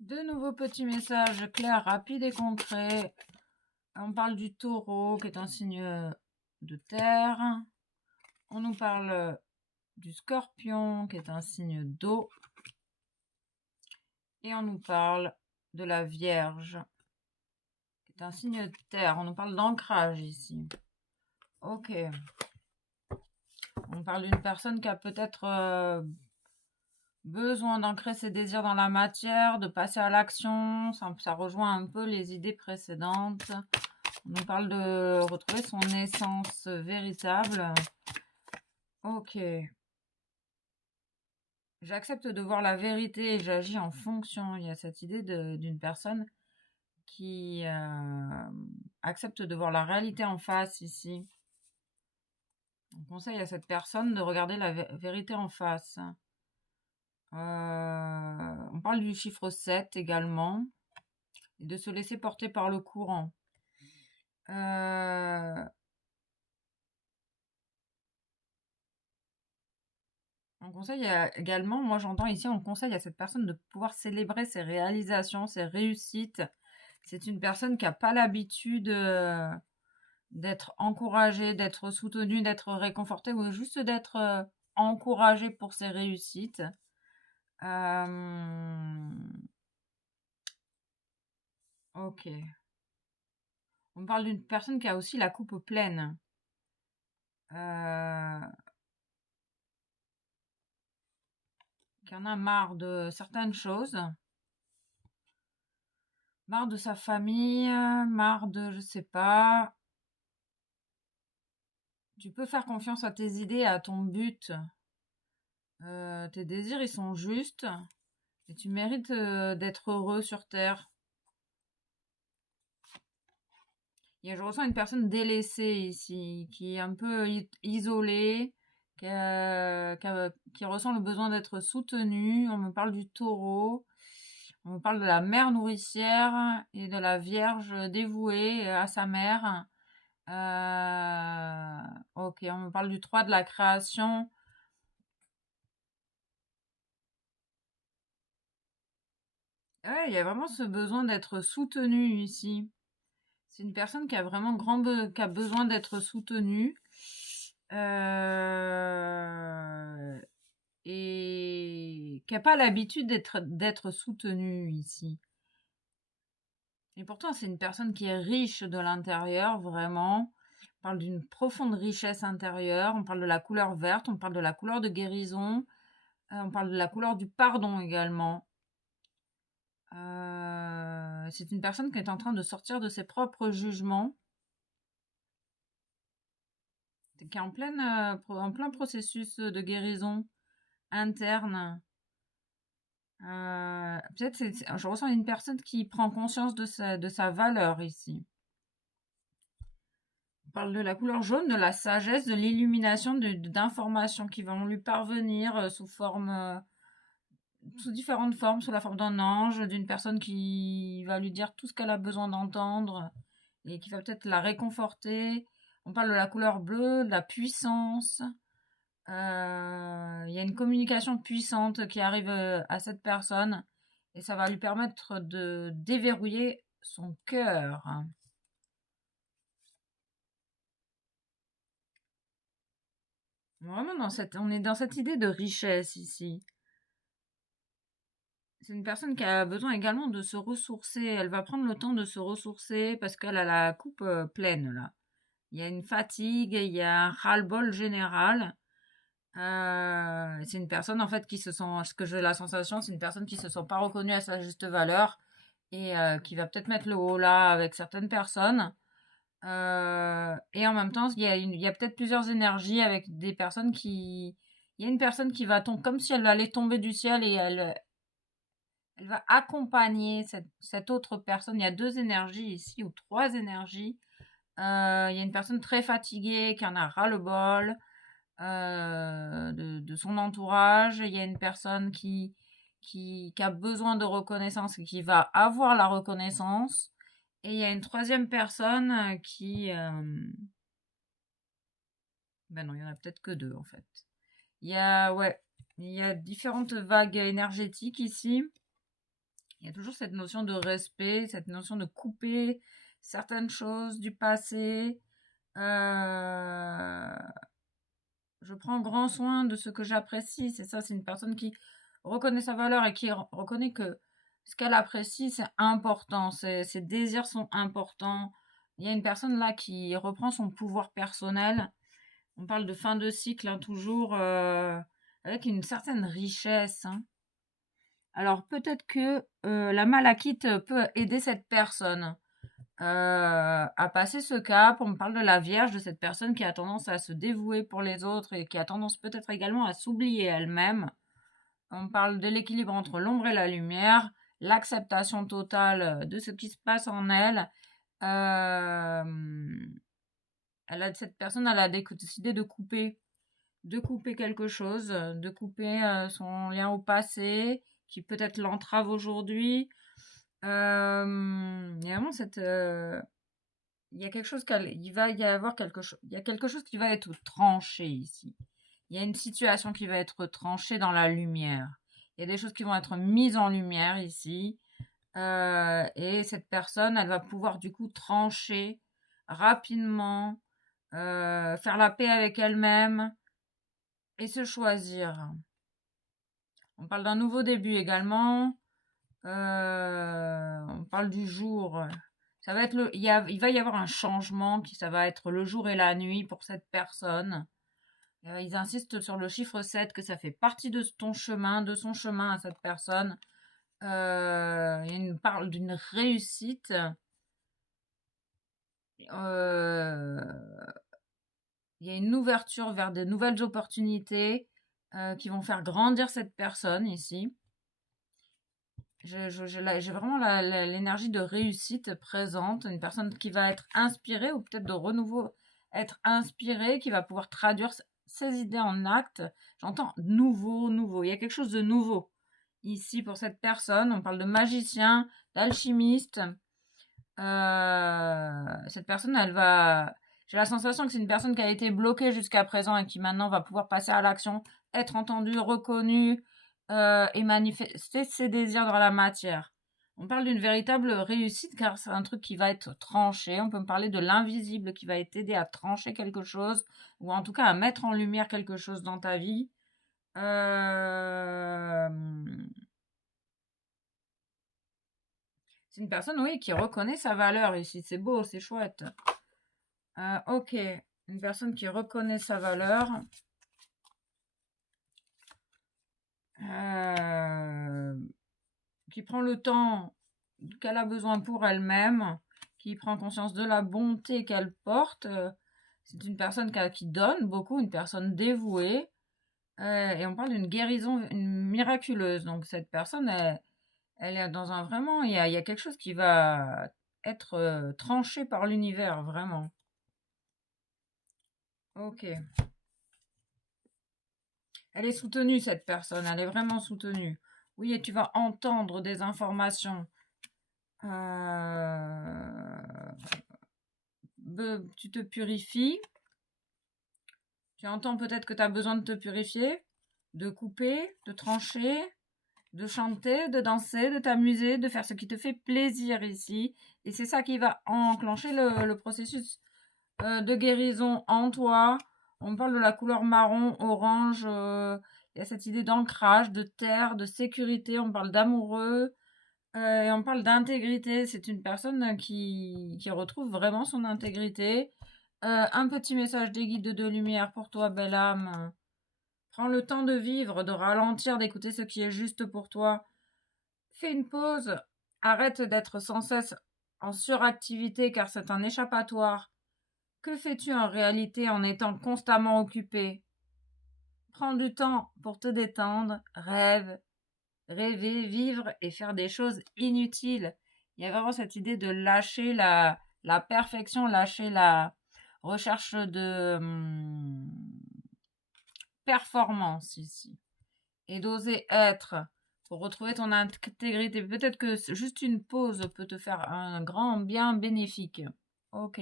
De nouveaux petits messages clairs, rapides et concrets. On parle du taureau, qui est un signe de terre. On nous parle du scorpion, qui est un signe d'eau. Et on nous parle de la Vierge, qui est un signe de terre. On nous parle d'ancrage ici. Ok. On parle d'une personne qui a peut-être besoin d'ancrer ses désirs dans la matière, de passer à l'action. Ça rejoint un peu les idées précédentes. On nous parle de retrouver son essence véritable. Ok. J'accepte de voir la vérité et j'agis en fonction. Il y a cette idée d'une personne qui accepte de voir la réalité en face ici. On conseille à cette personne de regarder la vérité en face. On parle du chiffre 7 également. Et de se laisser porter par le courant. On conseille également, moi j'entends ici, on conseille à cette personne de pouvoir célébrer ses réalisations, ses réussites. C'est une personne qui n'a pas l'habitude d'être encouragée, d'être soutenue, d'être réconfortée ou juste d'être encouragée pour ses réussites. Ok. On parle d'une personne qui a aussi la coupe pleine. Qui en a marre de certaines choses. Marre de sa famille, marre de, je sais pas. Tu peux faire confiance à tes idées, à ton but. Tes désirs, ils sont justes. Et tu mérites d'être heureux sur Terre. Je ressens une personne délaissée ici, qui est un peu isolée, qui ressent le besoin d'être soutenue. On me parle du taureau. On me parle de la mère nourricière et de la Vierge dévouée à sa mère. Ok, on me parle du 3 de la création. Ouais, il y a vraiment ce besoin d'être soutenu ici. C'est une personne qui a vraiment qui a besoin d'être soutenue. Et qui n'a pas l'habitude d'être soutenue ici. Et pourtant, c'est une personne qui est riche de l'intérieur, vraiment. On parle d'une profonde richesse intérieure. On parle de la couleur verte, on parle de la couleur de guérison. On parle de la couleur du pardon également. C'est une personne qui est en train de sortir de ses propres jugements, qui est en plein processus de guérison interne. Peut-être je ressens une personne qui prend conscience de sa valeur ici. On parle de la couleur jaune, de la sagesse, de l'illumination, d'informations qui vont lui parvenir sous différentes formes, sous la forme d'un ange, d'une personne qui va lui dire tout ce qu'elle a besoin d'entendre et qui va peut-être la réconforter. On parle de la couleur bleue, de la puissance. Il y a une communication puissante qui arrive à cette personne et ça va lui permettre de déverrouiller son cœur. Vraiment on est dans cette idée de richesse ici. C'est une personne qui a besoin également de se ressourcer. Elle va prendre le temps de se ressourcer parce qu'elle a la coupe pleine là. Il y a une fatigue, il y a un ras-le-bol général. C'est une personne en fait qui se sent, ce que j'ai la sensation, c'est une personne qui se sent pas reconnue à sa juste valeur et qui va peut-être mettre le haut là avec certaines personnes. Et en même temps, il y a peut-être plusieurs énergies avec des personnes qui, il y a une personne qui va tomber comme si elle allait tomber du ciel et elle va accompagner cette autre personne. Il y a deux énergies ici ou trois énergies. Il y a une personne très fatiguée qui en a ras-le-bol de son entourage. Il y a une personne qui a besoin de reconnaissance et qui va avoir la reconnaissance. Et il y a une troisième personne ben non, il y en a peut-être que deux en fait. Ouais, il y a différentes vagues énergétiques ici. Il y a toujours cette notion de respect, cette notion de couper certaines choses du passé. Euh, je prends grand soin de ce que j'apprécie. C'est ça, c'est une personne qui reconnaît sa valeur et qui reconnaît que ce qu'elle apprécie, c'est important. Ses désirs sont importants. Il y a une personne là qui reprend son pouvoir personnel. On parle de fin de cycle, hein, toujours avec une certaine richesse, hein. Alors peut-être que la malachite peut aider cette personne à passer ce cap. On me parle de la Vierge, de cette personne qui a tendance à se dévouer pour les autres et qui a tendance peut-être également à s'oublier elle-même. On parle de l'équilibre entre l'ombre et la lumière, l'acceptation totale de ce qui se passe en elle. Cette personne, elle a décidé de couper quelque chose, de couper son lien au passé, qui peut-être l'entrave aujourd'hui. Il y a vraiment il y a quelque chose il va y avoir quelque chose, il y a quelque chose qui va être tranché ici. Il y a une situation qui va être tranchée dans la lumière. Il y a des choses qui vont être mises en lumière ici. Et cette personne, elle va pouvoir du coup trancher rapidement, faire la paix avec elle-même et se choisir. On parle d'un nouveau début également. On parle du jour. Ça va être il va y avoir un changement ça va être le jour et la nuit pour cette personne. Ils insistent sur le chiffre 7, que ça fait partie de ton chemin, de son chemin à cette personne. Il parle d'une réussite. Euh, il y a une ouverture vers de nouvelles opportunités qui vont faire grandir cette personne ici. J'ai vraiment l'énergie de réussite présente, une personne qui va être inspirée ou peut-être de renouveau être inspirée, qui va pouvoir traduire ses idées en actes. J'entends nouveau. Il y a quelque chose de nouveau ici pour cette personne. On parle de magicien, d'alchimiste. Cette personne, j'ai la sensation que c'est une personne qui a été bloquée jusqu'à présent et qui maintenant va pouvoir passer à l'action, être entendue, reconnue et manifester ses désirs dans la matière. On parle d'une véritable réussite car c'est un truc qui va être tranché. On peut me parler de l'invisible qui va t'aider à trancher quelque chose ou en tout cas à mettre en lumière quelque chose dans ta vie. C'est une personne, oui, qui reconnaît sa valeur ici. C'est beau, c'est chouette. Ok, une personne qui reconnaît sa valeur. Qui prend le temps qu'elle a besoin pour elle-même, qui prend conscience de la bonté qu'elle porte. C'est une personne qui donne beaucoup, une personne dévouée. Et on parle d'une guérison miraculeuse. Donc cette personne, elle est dans un vraiment, il y a quelque chose qui va être tranché par l'univers, vraiment. Ok. Elle est soutenue, cette personne. Elle est vraiment soutenue. Oui, et tu vas entendre des informations. Tu te purifies. Tu entends peut-être que tu as besoin de te purifier, de couper, de trancher, de chanter, de danser, de t'amuser, de faire ce qui te fait plaisir ici. Et c'est ça qui va enclencher le processus de guérison en toi. On parle de la couleur marron, orange. Il y a cette idée d'ancrage, de terre, de sécurité. On parle d'amoureux. Et on parle d'intégrité. C'est une personne qui retrouve vraiment son intégrité. Un petit message des guides de lumière pour toi, belle âme. Prends le temps de vivre, de ralentir, d'écouter ce qui est juste pour toi. Fais une pause. Arrête d'être sans cesse en suractivité car c'est un échappatoire. Que fais-tu en réalité en étant constamment occupé? Prends du temps pour te détendre, rêver, vivre et faire des choses inutiles. Il y a vraiment cette idée de lâcher la perfection, lâcher la recherche de performance ici. Et d'oser être pour retrouver ton intégrité. Peut-être que juste une pause peut te faire un grand bien bénéfique. Ok.